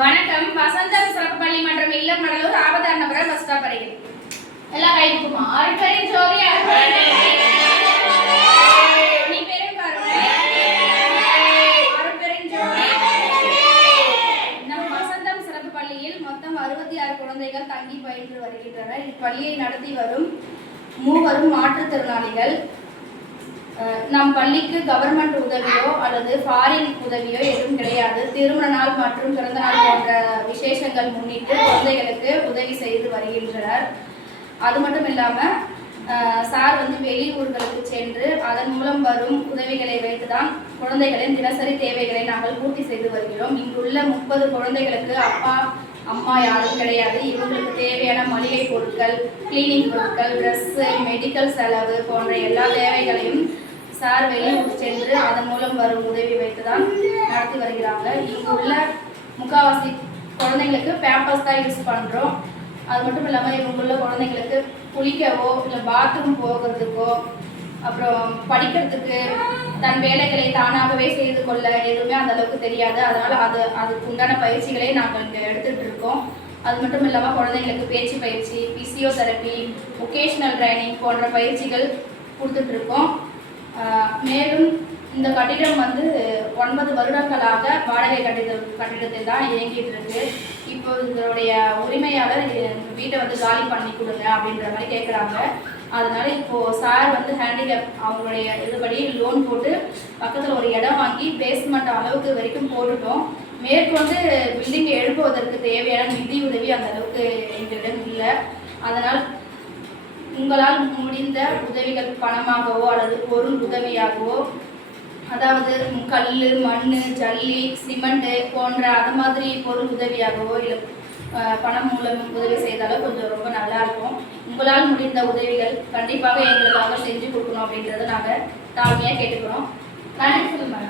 வணக்கம். வசந்தம் சிறப்பு பள்ளி மற்றும் இல்லம் மடலூர் 66 நம்பர் பஸ் ஸ்டாப் அருகில். எல்லாம் கைக்குமா அருட்பெரும் ஜோதி நீ பேரும் பாருங்க. அருட்பெரும் ஜோதி. நம் வசந்தம் சிறப்பு பள்ளியில் மொத்தம் 66 குழந்தைகள் தங்கி பயின்று வருகின்றனர். இப்பள்ளியை நடத்தி வரும் மூவரும் மாற்றுத்திறனாளிகள். நம் பள்ளிக்கு கவர்மெண்ட் உதவியோ அல்லது ஃபாரின் உதவியோ எதுவும் கிடையாது. திருமண நாள் மற்றும் பிறந்த நாள் போன்ற விசேஷங்கள் முன்னிட்டு குழந்தைகளுக்கு உதவி செய்து வருகின்றனர். அது மட்டும் இல்லாமல் சார் வெளியூர்களுக்கு சென்று அதன் மூலம் வரும் உதவிகளை வைத்துதான் குழந்தைகளின் தினசரி தேவைகளை நாங்கள் பூர்த்தி செய்து வருகிறோம். இங்குள்ள 30 குழந்தைகளுக்கு அப்பா அம்மா யாரும் கிடையாது. இவங்களுக்கு தேவையான மளிகை பொருட்கள், கிளீனிங் பொருட்கள், ட்ரெஸ்ஸு, மெடிக்கல் செலவு போன்ற எல்லா தேவைகளையும் சார் வெளியூர் சென்று அதன் மூலம் வரும் உதவி வைத்துதான் நடத்தி வருகிறாங்க. இங்கு உள்ள முக்கால்வாசி குழந்தைங்களுக்கு பேம்பர்ஸ் தான் யூஸ் பண்ணுறோம். அது மட்டும் இல்லாமல் இவங்குள்ள குழந்தைங்களுக்கு குளிக்கவோ இல்லை பாத்ரூம் போகிறதுக்கோ அப்புறம் படிக்கிறதுக்கு தன் வேலைகளை தானாகவே செய்து கொள்ள எதுவுமே அந்த அளவுக்கு தெரியாது. அதனால் அதுக்கு உண்டான பயிற்சிகளை நாங்கள் இங்கே எடுத்துகிட்டு இருக்கோம். அது மட்டும் இல்லாமல் குழந்தைங்களுக்கு பேச்சு பயிற்சி, பிசியோதெரப்பி, வொகேஷ்னல் ட்ரைனிங் போன்ற பயிற்சிகள் கொடுத்துட்ருக்கோம். மேலும் இந்த கட்டிடம் 9 வருடங்களாக வாடகை கட்டிடத்தில் தான் இயங்கிட்டு இருக்கு. இப்போ இதனுடைய உரிமையாளர் வீட்டை காலி பண்ணி கொடுங்க அப்படின்ற மாதிரி கேட்குறாங்க. அதனால இப்போது சார் ஹேண்டிகேப் அவங்களுடைய இதுபடி லோன் போட்டு பக்கத்தில் ஒரு இடம் வாங்கி பேஸ்மெண்ட் அளவுக்கு வரைக்கும் போட்டுட்டோம். மேற்கொண்டு பில்டிங்கை எழுப்புவதற்கு தேவையான நிதி உதவி அந்த அளவுக்கு எங்களிடம் இல்லை. அதனால் உங்களால் முடிந்த உதவிகள் பணமாகவோ அல்லது பொருள் உதவியாகவோ, அதாவது கல், மண், ஜல்லி, சிமெண்ட்டு போன்ற அது மாதிரி பொருள் உதவியாகவோ இல்லை பணம் மூலம் உதவி செய்தாலும் கொஞ்சம் ரொம்ப நல்லாயிருக்கும். உங்களால் முடிந்த உதவிகள் கண்டிப்பாக எங்களுக்காக செஞ்சு கொடுக்கணும் அப்படின்றத நாங்கள் தாழ்மையாக கேட்டுக்கிறோம். நன்றி சொல்லுங்கள்.